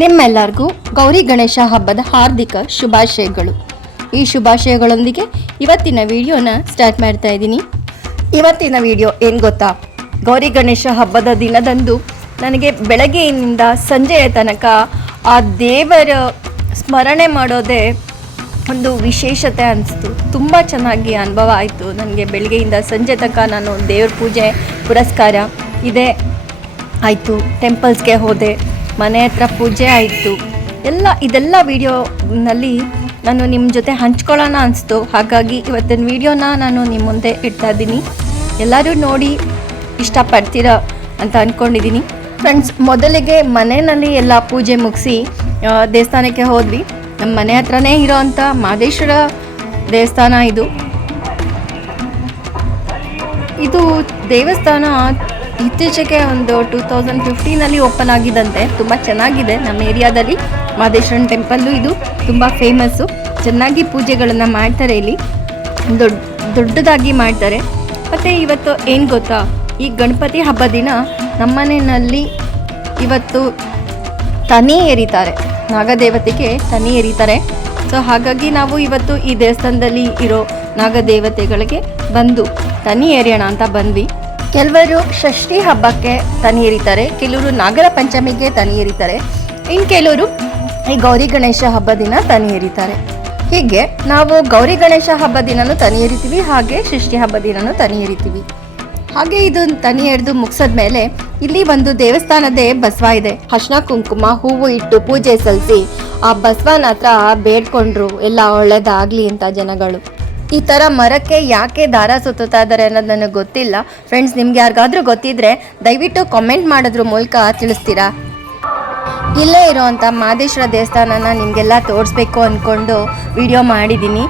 ನಿಮ್ಮೆಲ್ಲರಿಗೂ ಗೌರಿ ಗಣೇಶ ಹಬ್ಬದ ಹಾರ್ದಿಕ ಶುಭಾಶಯಗಳು. ಈ ಶುಭಾಶಯಗಳೊಂದಿಗೆ ಇವತ್ತಿನ ವಿಡಿಯೋನ ಸ್ಟಾರ್ಟ್ ಮಾಡ್ತಾ ಇದ್ದೀನಿ. ಇವತ್ತಿನ ವಿಡಿಯೋ ಏನು ಗೊತ್ತಾ? ಗೌರಿ ಗಣೇಶ ಹಬ್ಬದ ದಿನದಂದು ನನಗೆ ಬೆಳಗ್ಗೆಯಿಂದ ಸಂಜೆಯ ತನಕ ಆ ದೇವರ ಸ್ಮರಣೆ ಮಾಡೋದೇ ಒಂದು ವಿಶೇಷತೆ ಅನಿಸ್ತು. ತುಂಬ ಚೆನ್ನಾಗಿ ಅನುಭವ ಆಯಿತು ನನಗೆ ಬೆಳಗ್ಗೆಯಿಂದ ಸಂಜೆ ತನಕ ನಾನು ದೇವ್ರ ಪೂಜೆ, ಪುರಸ್ಕಾರ ಇದೆ ಆಯಿತು. ಟೆಂಪಲ್ಸ್ಗೆ ಹೋದೆ. ಮನೆ ಹತ್ರ ಪೂಜೆ ಆಯಿತು. ಎಲ್ಲ, ಇದೆಲ್ಲ ವಿಡಿಯೋನಲ್ಲಿ ನಾನು ನಿಮ್ಮ ಜೊತೆ ಹಂಚ್ಕೊಳ್ಳೋಣ ಅನಿಸ್ತು. ಹಾಗಾಗಿ ಇವತ್ತಿನ ವಿಡಿಯೋನ ನಾನು ನಿಮ್ಮ ಮುಂದೆ ಇಡ್ತಾ ಇದ್ದೀನಿ. ಎಲ್ಲರೂ ನೋಡಿ ಇಷ್ಟಪಡ್ತೀರ ಅಂತ ಅಂದ್ಕೊಂಡಿದ್ದೀನಿ ಫ್ರೆಂಡ್ಸ್ ಮೊದಲಿಗೆ ಮನೆಯಲ್ಲಿ ಎಲ್ಲ ಪೂಜೆ ಮುಗಿಸಿ ದೇವಸ್ಥಾನಕ್ಕೆ ಹೋದ್ವಿ. ನಮ್ಮ ಮನೆ ಹತ್ರನೇ ಇರೋವಂಥ ಮಾದೇಶ್ವರ ದೇವಸ್ಥಾನ ಇದು. ಇದು ದೇವಸ್ಥಾನ ಇತ್ತೀಚೆಗೆ ಒಂದು ಟೂ ತೌಸಂಡ್ ಫಿಫ್ಟೀನಲ್ಲಿ ಓಪನ್ ಆಗಿದಂತೆ ತುಂಬ ಚೆನ್ನಾಗಿದೆ. ನಮ್ಮ ಏರಿಯಾದಲ್ಲಿ ಮಹದೇಶ್ವರನ ಟೆಂಪಲ್ಲು ಇದು ತುಂಬ ಫೇಮಸ್ಸು. ಚೆನ್ನಾಗಿ ಪೂಜೆಗಳನ್ನು ಮಾಡ್ತಾರೆ ಇಲ್ಲಿ. ದೊಡ್ಡ ದೊಡ್ಡದಾಗಿ ಮಾಡ್ತಾರೆ. ಮತ್ತು ಇವತ್ತು ಏನು ಗೊತ್ತಾ? ಈ ಗಣಪತಿ ಹಬ್ಬ ದಿನ ನಮ್ಮನೆಯಲ್ಲಿ ಇವತ್ತು ತನಿ ಎರಿತಾರೆ ನಾಗದೇವತೆಗೆ ತನಿ ಎರಿತಾರೆ ಸೊ ಹಾಗಾಗಿ ನಾವು ಇವತ್ತು ಈ ದೇವಸ್ಥಾನದಲ್ಲಿ ಇರೋ ನಾಗದೇವತೆಗಳಿಗೆ ಬಂದು ತನಿ ಎರಿಯೋಣ ಅಂತ ಬಂದ್ವಿ. ಕೆಲವರು ಷಷ್ಠಿ ಹಬ್ಬಕ್ಕೆ ತನಿ ಎರಿತಾರೆ ಕೆಲವರು ನಾಗರ ಪಂಚಮಿಗೆ ತನಿ ಎರಿತಾರೆ ಇನ್ನು ಕೆಲವರು ಈ ಗೌರಿ ಗಣೇಶ ಹಬ್ಬ ದಿನ ತನಿ ಎರಿತಾರೆ ಹೀಗೆ ನಾವು ಗೌರಿ ಗಣೇಶ ಹಬ್ಬ ದಿನನೂ ತನಿ ಎರಿತೀವಿ ಹಾಗೆ ಷಷ್ಠಿ ಹಬ್ಬ ದಿನನೂ ತನಿ ಎರಿತೀವಿ ಹಾಗೆ ಇದು ತನಿ ಎರೆದು ಮುಗಿಸದ ಮೇಲೆ ಇಲ್ಲಿ ಒಂದು ದೇವಸ್ಥಾನದೇ ಬಸವ ಇದೆ. ಹರ್ಷಣ ಕುಂಕುಮ, ಹೂವು ಇಟ್ಟು ಪೂಜೆ ಸಲ್ಲಿಸಿ ಆ ಬಸವನ ಹತ್ರ ಬೇಡ್ಕೊಂಡ್ರು, ಎಲ್ಲ ಒಳ್ಳೇದಾಗ್ಲಿ ಅಂತ ಜನಗಳು. ಈ ಥರ ಮರಕ್ಕೆ ಯಾಕೆ ದಾರ ಸುತ್ತಾ ಇದ್ದಾರೆ ಅನ್ನೋದು ನನಗೆ ಗೊತ್ತಿಲ್ಲ. ಫ್ರೆಂಡ್ಸ್ ನಿಮ್ಗೆ ಯಾರಿಗಾದ್ರೂ ಗೊತ್ತಿದ್ರೆ ದಯವಿಟ್ಟು ಕಾಮೆಂಟ್ ಮಾಡೋದ್ರ ಮೂಲಕ ತಿಳಿಸ್ತೀರಾ? ಇಲ್ಲೇ ಇರೋವಂಥ ಮಾದೇಶ್ವರ ದೇವಸ್ಥಾನನ ನಿಮಗೆಲ್ಲ ತೋರಿಸ್ಬೇಕು ಅಂದ್ಕೊಂಡು ವಿಡಿಯೋ ಮಾಡಿದ್ದೀನಿ.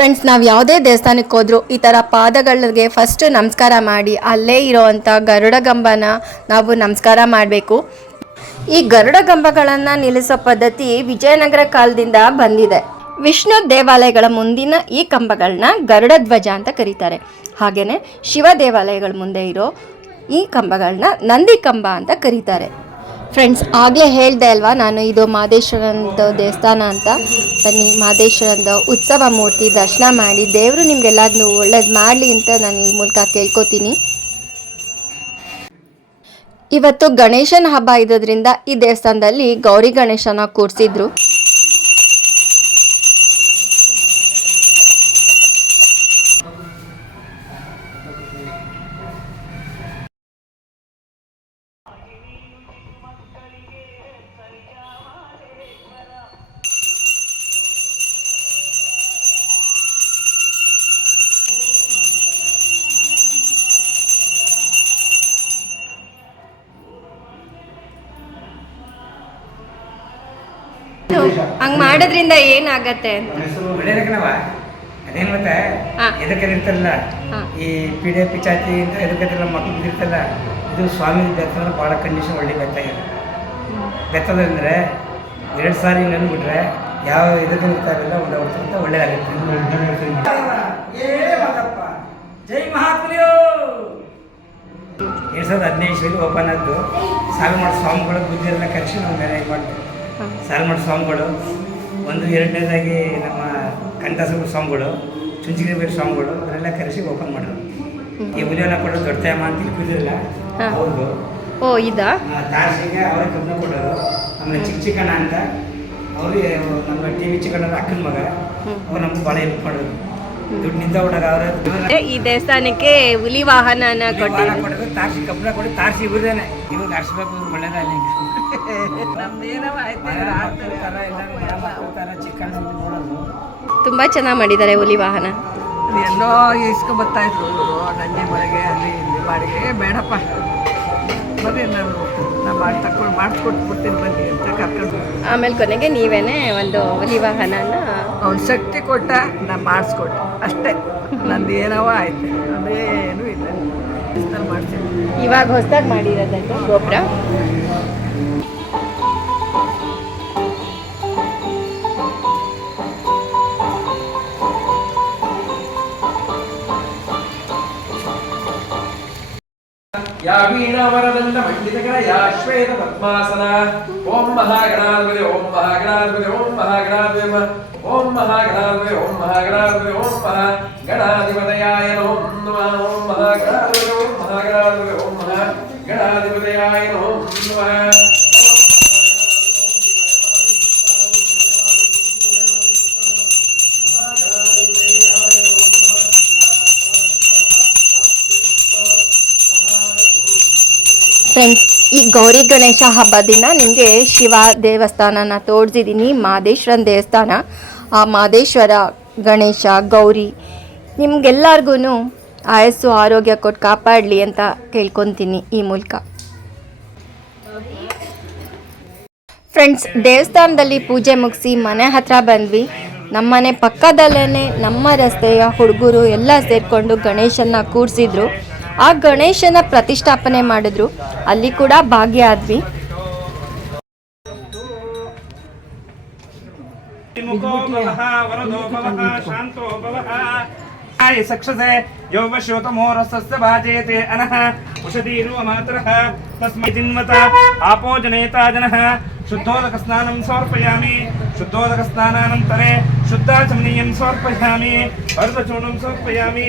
ಫ್ರೆಂಡ್ಸ್ ನಾವು ಯಾವುದೇ ದೇವಸ್ಥಾನಕ್ಕೆ ಹೋದರೂ ಈ ಥರ ಪಾದಗಳಿಗೆ ಫಸ್ಟ್ ನಮಸ್ಕಾರ ಮಾಡಿ, ಅಲ್ಲೇ ಇರೋವಂಥ ಗರುಡಗಂಬನ ನಾವು ನಮಸ್ಕಾರ ಮಾಡಬೇಕು. ಈ ಗರುಡಗಂಬಗಳನ್ನು ನಿಲ್ಲಿಸೋ ಪದ್ಧತಿ ವಿಜಯನಗರ ಕಾಲದಿಂದ ಬಂದಿದೆ. ವಿಷ್ಣು ದೇವಾಲಯಗಳ ಮುಂದಿನ ಈ ಕಂಬಗಳನ್ನ ಗರುಡ ಧ್ವಜ ಅಂತ ಕರೀತಾರೆ. ಹಾಗೆಯೇ ಶಿವ ದೇವಾಲಯಗಳ ಮುಂದೆ ಇರೋ ಈ ಕಂಬಗಳನ್ನ ನಂದಿ ಕಂಬ ಅಂತ ಕರೀತಾರೆ. ಫ್ರೆಂಡ್ಸ್ ಆಗಲೇ ಹೇಳಿದೆ ಅಲ್ವಾ, ನಾನು ಇದು ಮಾದೇಶ್ವರಂದು ದೇವಸ್ಥಾನ ಅಂತ. ಬನ್ನಿ, ಮಾದೇಶ್ವರಂದು ಉತ್ಸವ ಮೂರ್ತಿ ದರ್ಶನ ಮಾಡಿ, ದೇವರು ನಿಮಗೆಲ್ಲಾದ್ರು ಒಳ್ಳೇದು ಮಾಡಲಿ ಅಂತ ನಾನು ಈ ಮೂಲಕ ಕೇಳ್ಕೊತೀನಿ. ಇವತ್ತು ಗಣೇಶನ ಹಬ್ಬ ಇರೋದ್ರಿಂದ ಈ ದೇವಸ್ಥಾನದಲ್ಲಿ ಗೌರಿ ಗಣೇಶನ ಕೂರಿಸಿದ್ರು. ಹಂಗೆ ಮಾಡೋದ್ರಿಂದ ಏನಾಗತ್ತೆ ಅಂತ. ಅದೇನು ಗೊತ್ತಾ? ಹಾ. ಎದಕ್ಕೆ ಇರ್ತಲ್ಲ ಹಾ. ಈ ಪೀಡೆ ಪಿಚಾತಿ ಅಂತ ಎದಕ್ಕಿರಲ್ಲ ಮಕ್ಕಳು ಬಿದ್ದಿರ್ತಲ್ಲ? ಇದು ಸ್ವಾಮಿ ಬೆತ್ತದ ಭಾಳ ಕಂಡೀಷನ್ ಒಳ್ಳೆ ಬೆತ್ತ ಇದೆ. ಬೆತ್ತದಂದ್ರೆ ಎರಡು ಸಾರಿ ನೆನ್ಬಿಟ್ರೆ ಯಾವ ಇದಕ್ಕೆ ಇರ್ತಾವಿಲ್ಲ ಒಳ್ಳೆ ಒಳ್ಳೆ ಒಳ್ಳೇದಾಗುತ್ತೆ. ಜೈ ಮಹಾತ್ಮನಿಯೋ! ಎರಡು ಸಾವಿರದ ಹದಿನೈದು ಇಸ್ವಿಲಿ ಓಪನ್ ಆದ್ದು. ಸಾಲ ಮಾಡೋ ಸ್ವಾಮಿಗಳ ಬುದ್ಧಿ ಎಲ್ಲ ಕರೆಸಿ ನಾವು ಮ್ಯಾನೇಜ್ ಮಾಡ್ತೀವಿ. ಸಾಲಮಾಡ ಸ್ವಾಮಿಗಳು. ಒಂದು ಎರಡನೇದಾಗಿ ನಮ್ಮ ಕಂಠಸು ಸ್ವಾಮಿಗಳು ಚುಂಚಗಿರಿ ಸ್ವಾಮಿಗಳು ಅವರೆಲ್ಲ ಕರೆಸಿ ಓಪನ್ ಮಾಡಿದ್ರು. ಈ ಹುಲಿಯನ್ನ ಕೊಡೋದು ದೊಡ್ಡ ಅಮ್ಮ ಅಂತ. ಅವ್ರದ್ದು ಓ ಇದ? ತಾರಸಿಗೆ ಅವರ ಕಬ್ಬನ ಕೊಡೋರು. ಆಮೇಲೆ ಚಿಕ್ಕ ಚಿಕ್ಕಣ್ಣ ಅಂತ ಅವರು ನಮ್ಮ ಟಿ ವಿ ಚಿಕ್ಕಣ್ಣ ಅಕ್ಕನ ಮಗ. ಅವ್ರು ನಮ್ಗೆ ಭಾಳ ಹೆಲ್ಪ್ ಮಾಡೋದು ದುಡ್ಡು ನಿಂತ ಹುಡುಗ ಅವರ ಈ ದೇವಸ್ಥಾನಕ್ಕೆ ಹುಲಿ ವಾಹನನ ಕೊಟ್ಟು ತಾರ್ಸಿ ಕಬ್ಬನ ಕೊಡಿ ತಾರ್ಸಿ ಇವ್ರದೇನೆ. ಇವಾಗ ಅರ್ಸ್ಬೇಕು ಒಳ್ಳೇದಾಗಲಿ. ತುಂಬ ಚೆನ್ನಾಗಿ ಮಾಡಿದ್ದಾರೆ ಹುಲಿ ವಾಹನ. ಎಲ್ಲೋ ಇಸ್ಕೊ ಬರ್ತಾ ಇದ್ರು ನಂಜೆ ಮನೆಗೆ ಅಲ್ಲಿ ಇಲ್ಲಿ ಬಾಡಿಗೆ. ಬೇಡಪ್ಪ. ಬರ್ರಿ ನಾನು ನಾ ಮಾಡಿ ತಕೊಂಡು ಮಾಡಿಸ್ಕೊಟ್ಟು ಬಿಡ್ತೀನಿ ಬನ್ನಿ ಅಂತ ಕರ್ಕೊಂಡು ಆಮೇಲೆ ಕೊನೆಗೆ ನೀವೇನೆ ಒಂದು ಹುಲಿ ವಾಹನನ ಅವ್ನು ಶಕ್ತಿ ಕೊಟ್ಟ ನಾ ಮಾಡಿಸ್ಕೊಟ್ಟೆ. ಅಷ್ಟೇ. ನಂದು ಏನವ ಆಯ್ತು. ಅದೇನು ಇಲ್ಲ. ಮಾಡ್ತೀನಿ ಇವಾಗ ಹೊಸದಾಗಿ ಮಾಡಿರೋದಂತ ಗೋಪುರ. యా వీణావరదండ మండితకర యా శ్వేత పద్మాసన ఓం మహాగణాధిపతి ఓం మహాగణాధిపతి ఓం మహాగణాధిపతి ఓం మహాగణాధిపతి ఓం మహాగణాధిపతి ఓం మహాగణాధిపతయాయ నమః నమః. ఓం మహాగణాధిపతి ఓం మహాగణాధిపతి ఓం మహాగణాధిపతయాయ నమః నమః. ಈ ಗೌರಿ ಗಣೇಶ ಹಬ್ಬ ದಿನ ನಿಮಗೆ ಶಿವ ದೇವಸ್ಥಾನನ ತೋರಿಸಿದ್ದೀನಿ ಮಾದೇಶ್ವರನ ದೇವಸ್ಥಾನ. ಆ ಮಾದೇಶ್ವರ, ಗಣೇಶ, ಗೌರಿ ನಿಮ್ಗೆಲ್ಲರಿಗೂ ಆಯಸ್ಸು, ಆರೋಗ್ಯ ಕೊಟ್ಟು ಕಾಪಾಡಲಿ ಅಂತ ಕೇಳ್ಕೊತೀನಿ ಈ ಮೂಲಕ. ಫ್ರೆಂಡ್ಸ್ ದೇವಸ್ಥಾನದಲ್ಲಿ ಪೂಜೆ ಮುಗಿಸಿ ಮನೆ ಹತ್ರ ಬಂದ್ವಿ. ನಮ್ಮನೆ ಪಕ್ಕದಲ್ಲೇ ನಮ್ಮ ರಸ್ತೆಯ ಹುಡುಗರು ಎಲ್ಲ ಸೇರಿಕೊಂಡು ಗಣೇಶನ ಕೂರಿಸಿದ್ರು. ಆ ಗಣೇಶನ ಪ್ರತಿಷ್ಠಾಪನೆ ಮಾಡಿದ್ರು. ಅಲ್ಲಿ ಕೂಡ ಭಾಗ್ಯ ಆದ್ವಿ ಸಕ್ಷಸೆ ಯೌವ ಶೋಕಮೋರಸಸ್ಯ ಭಾಜಯತೆ ಅನಃ ಉಷಧೀರು ಮಾತರಃ ತಸ್ಮೈ ಜಿನ್ವತ ಆಪೋ ಜನೇತಾ ಜನಃ ಶುದ್ಧೋದಕ ಸ್ನಾನಂ ಸಮರ್ಪಯಾಮಿ ಶುದ್ಧೋದಕ ಸ್ನಾನಾನಂತರೆ ಶುದ್ಧಾಚಮನೀಯಂ ಸಮರ್ಪಯಾಮಿ ಅರ್ಧಚೂರ್ಣಂ ಸಮರ್ಪಯಾಮಿ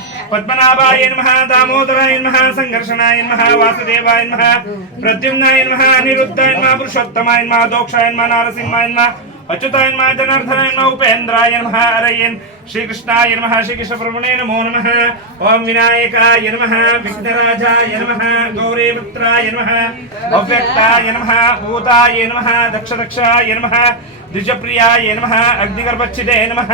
पद्मनाभाय नमः, दामोदराय नमः, संघर्षणाय नमः, वासुदेवाय नमः, प्रद्युम्नाय नमः अनिरुद्धाय नमः, पुरुषोत्तमाय नमः, दोक्षाय नमः, नारसिंहाय नमः, अच्युताय नमः, जनार्दनाय नमः, उपेन्द्राय नमः अरयन् श्रीकृष्णाय नमः श्रीकृष्णप्रभुणे नमो नमः ॐ विनायकाय नमः, विघ्नराजाय नमः, गौरीपुत्राय नमः, अव्यक्ताय नमः, भूताय नमः, दक्षदक्षाय नमः, द्विजप्रियाय नमः, अग्निगर्भच्छिदे नमः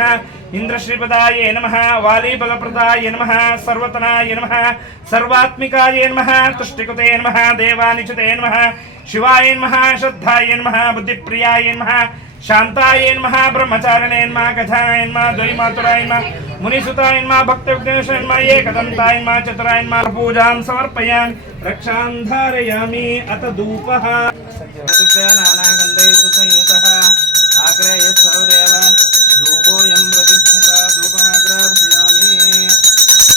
इन्द्रश्रीपदाय नमः, वालीबलप्रदाय नमः, सर्वतनाय नमः, सर्वात्मिकाय नमः, तुष्टिकुते नमः, देवानिचुते नमः, शिवाय नमः, श्रद्धाय नमः, बुद्धिप्रियाय नमः, शान्ताय नमः, ब्रह्मचारिणे नमः गजाय नमः, द्वैमातुराय नमः, मुनिसुताय नमः, भक्तविघ्नेशाय नमः, एकदन्ताय नमः, चतुराय नमः पूजां समर्पयामि, रक्षां धारयामि, अथ धूपः। नानागन्धैः संयुतः आग्रह सर्वदेव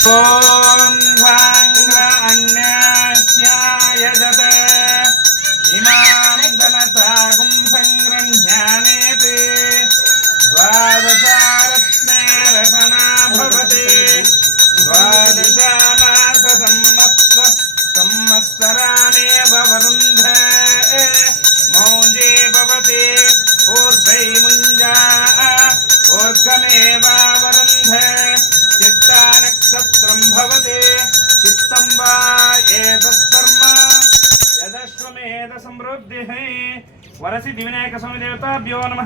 啊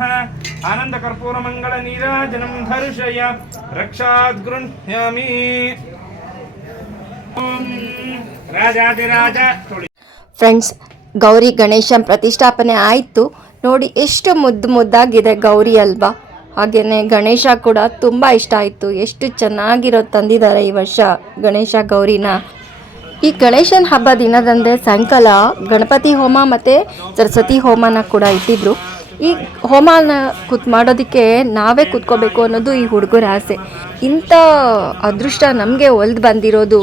आनन्दकर्पूरमङ्गलनीराजनं धर्षय रक्षात् गृह्णामि ॐ राजाधिराज तुळि ಫ್ರೆಂಡ್ಸ್ ಗೌರಿ ಗಣೇಶನ ಪ್ರತಿಷ್ಠಾಪನೆ ಆಯಿತು ನೋಡಿ ಎಷ್ಟು ಮುದ್ದು ಮುದ್ದಾಗಿದೆ ಗೌರಿ ಅಲ್ವಾ ಹಾಗೆಯೇ ಗಣೇಶ ಕೂಡ ತುಂಬ ಇಷ್ಟ ಆಯಿತು ಎಷ್ಟು ಚೆನ್ನಾಗಿರೋ ತಂದಿದ್ದಾರೆ ಈ ವರ್ಷ ಗಣೇಶ ಗೌರಿನ ಈ ಗಣೇಶನ ಹಬ್ಬ ದಿನದಂದೇ ಸಾಯಂಕಾಲ ಗಣಪತಿ ಹೋಮ ಮತ್ತು ಸರಸ್ವತಿ ಹೋಮನ ಕೂಡ ಇಟ್ಟಿದ್ರು ಈ ಹೋಮನ ಕೂತ್ ಮಾಡೋದಕ್ಕೆ ನಾವೇ ಕೂತ್ಕೋಬೇಕು ಅನ್ನೋದು ಈ ಹುಡುಗರ ಆಸೆ. ಇಂಥ ಅದೃಷ್ಟ ನಮಗೆ ಒಲ್ದು ಬಂದಿರೋದು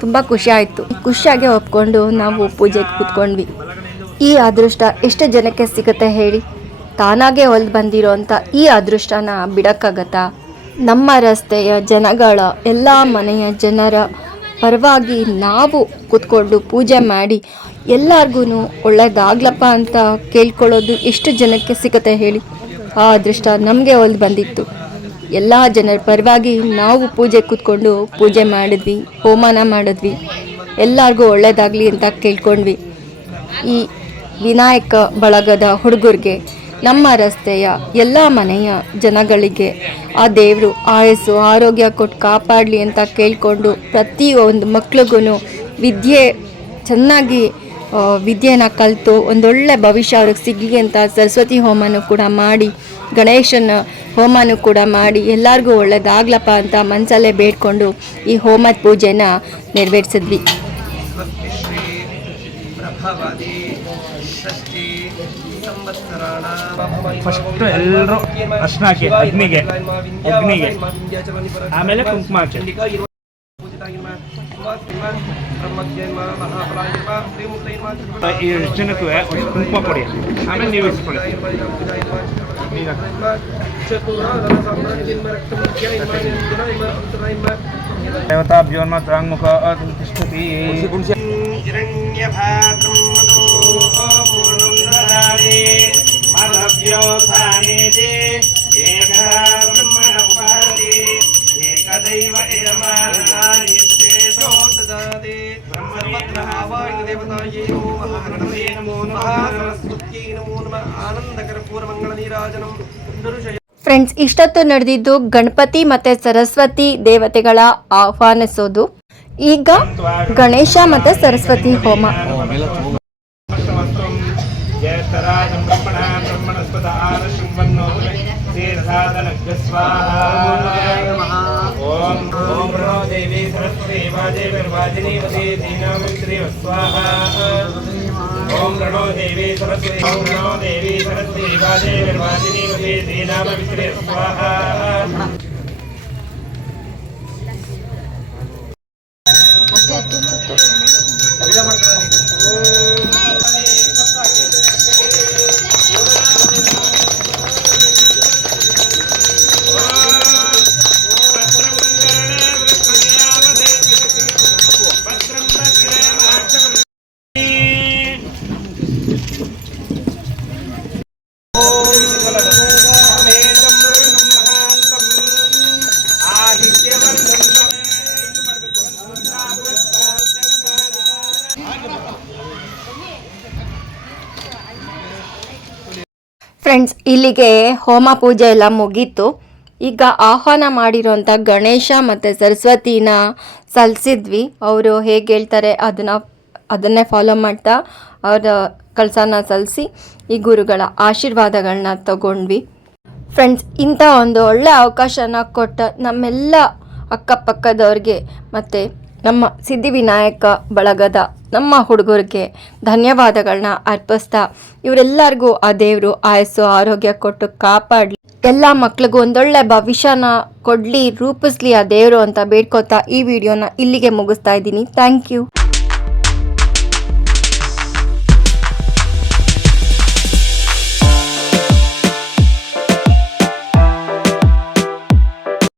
ತುಂಬ ಖುಷಿ ಆಯಿತು. ಖುಷಿಯಾಗೆ ಒಪ್ಕೊಂಡು ನಾವು ಪೂಜೆಗೆ ಕೂತ್ಕೊಂಡ್ವಿ. ಈ ಅದೃಷ್ಟ ಎಷ್ಟು ಜನಕ್ಕೆ ಸಿಗುತ್ತೆ ಹೇಳಿ, ತಾನಾಗೆ ಒಲ್ದು ಬಂದಿರೋ ಅಂಥ ಈ ಅದೃಷ್ಟನ ಬಿಡೋಕ್ಕಾಗತ್ತಾ? ನಮ್ಮ ರಸ್ತೆಯ ಜನಗಳ, ಎಲ್ಲ ಮನೆಯ ಜನರ ಪರವಾಗಿ ನಾವು ಕೂತ್ಕೊಂಡು ಪೂಜೆ ಮಾಡಿ ಎಲ್ಲರಿಗೂ ಒಳ್ಳೇದಾಗ್ಲಪ್ಪ ಅಂತ ಕೇಳ್ಕೊಳ್ಳೋದು ಎಷ್ಟು ಜನಕ್ಕೆ ಸಿಗುತ್ತೆ ಹೇಳಿ. ಆ ಅದೃಷ್ಟ ನಮಗೆ ಒಲ್ದು ಬಂದಿತ್ತು. ಎಲ್ಲ ಜನರ ಪರವಾಗಿ ನಾವು ಪೂಜೆ ಕೂತ್ಕೊಂಡು ಪೂಜೆ ಮಾಡಿದ್ವಿ, ಹೋಮಾನ ಮಾಡಿದ್ವಿ. ಎಲ್ಲರಿಗೂ ಒಳ್ಳೇದಾಗಲಿ ಅಂತ ಕೇಳ್ಕೊಂಡ್ವಿ. ಈ ವಿನಾಯಕ ಬಳಗದ ಹುಡುಗರಿಗೆ ನಮ್ಮ ರಸ್ತೆಯ ಎಲ್ಲ ಮನೆಯ ಜನಗಳಿಗೆ ಆ ದೇವರು ಆಯಸ್ಸು, ಆರೋಗ್ಯ ಕೊಟ್ಟು ಕಾಪಾಡಲಿ ಅಂತ ಕೇಳಿಕೊಂಡು ಪ್ರತಿಯೊಂದು ಮಕ್ಳಿಗೂ ವಿದ್ಯೆ, ಚೆನ್ನಾಗಿ ವಿದ್ಯೆನ ಕಲಿತು ಒಂದೊಳ್ಳೆ ಭವಿಷ್ಯ ಅವ್ರಿಗೆ ಸಿಗಲಿ ಅಂತ ಸರಸ್ವತಿ ಹೋಮನೂ ಕೂಡ ಮಾಡಿ, ಗಣೇಶನ ಹೋಮನೂ ಕೂಡ ಮಾಡಿ ಎಲ್ಲರಿಗೂ ಒಳ್ಳೇದಾಗ್ಲಪ್ಪ ಅಂತ ಮನಸಲ್ಲೇ ಬೇಡ್ಕೊಂಡು ಈ ಹೋಮದ ಪೂಜೆನ ನೆರವೇರಿಸಿದ್ವಿ. ಫಸ್ಟ್ ಎಲ್ಲರೂ ಅರ್ಶನ ಹಾಕಿ ಅಗ್ನಿಗೆ ಅಗ್ನಿಗೆ. ಆಮೇಲೆ ಕುಂಕುಮ ಹಾಕಿ ಈ ಎಷ್ಟು ಜನಕ್ಕೂ ಒಂದು ಕುಂಕುಮ ಕೊಡಿ. ಆಮೇಲೆ ನೀವು ಇಸ್ಕೊಳ್ಳಿ. ದೇವತಾಭ್ಯೋ ಮಾತ್ರಾಂಗುಖ ತಿಷ್ಠತಿ ಫ್ರೆಂಡ್ಸ್ ಇಷ್ಟೊತ್ತು ನಡೆದಿದ್ದು ಗಣಪತಿ ಮತ್ತೆ ಸರಸ್ವತಿ ದೇವತೆಗಳ ಆಹ್ವಾನಿಸೋದು. ಈಗ ಗಣೇಶ ಮತ್ತು ಸರಸ್ವತಿ ಹೋಮ ಓಂ ಪ್ರಣೋ ದೇವಿ ಸರಸ್ವತಿ ಓಂ ಪ್ರಣೋ ದೇವಿ ಸರಸ್ವತಿ ದೇವಿ ಸರಸ್ವತಿ ವಾಜೇವಿರ್ವಾಜಿನೀವತಿ ದೀನಾಮಿತ್ರಿ ಸ್ವಾಹಾ ಫ್ರೆಂಡ್ಸ್ ಇಲ್ಲಿಗೆ ಹೋಮ ಪೂಜೆ ಎಲ್ಲ ಮುಗೀತು. ಈಗ ಆಹ್ವಾನ ಮಾಡಿರೋಂಥ ಗಣೇಶ ಮತ್ತು ಸರಸ್ವತಿನ ಸಲ್ಲಿಸಿದ್ವಿ ಅವರು ಹೇಗೆ ಹೇಳ್ತಾರೆ ಅದನ್ನು, ಅದನ್ನೇ ಫಾಲೋ ಮಾಡ್ತಾ ಅವರ ಕಳಸನ ಸಲ್ಲಿಸಿ ಈ ಗುರುಗಳ ಆಶೀರ್ವಾದಗಳನ್ನ ತಗೊಂಡ್ವಿ. ಫ್ರೆಂಡ್ಸ್ ಇಂಥ ಒಂದು ಒಳ್ಳೆ ಅವಕಾಶನ ಕೊಟ್ಟ ನಮ್ಮೆಲ್ಲ ಅಕ್ಕಪಕ್ಕದವ್ರಿಗೆ ಮತ್ತು ನಮ್ಮ ಸಿದ್ಧಿವಿನಾಯಕ ಬಳಗದ ನಮ್ಮ ಹುಡುಗರಿಗೆ ಧನ್ಯವಾದಗಳನ್ನ ಅರ್ಪಿಸ್ತಾ ಇವರೆಲ್ಲರಿಗೂ ಆ ದೇವರು ಆಯಸ್ಸು ಆರೋಗ್ಯ ಕೊಟ್ಟು ಕಾಪಾಡಲಿ. ಎಲ್ಲ ಮಕ್ಳಿಗೂ ಒಂದೊಳ್ಳೆ ಭವಿಷ್ಯನ ಕೊಡಲಿ, ರೂಪಿಸ್ಲಿ ಆ ದೇವರು ಅಂತ ಬೇಡ್ಕೋತಾ ಈ ವಿಡಿಯೋನ ಇಲ್ಲಿಗೆ ಮುಗಿಸ್ತಾ ಇದ್ದೀನಿ. Thank you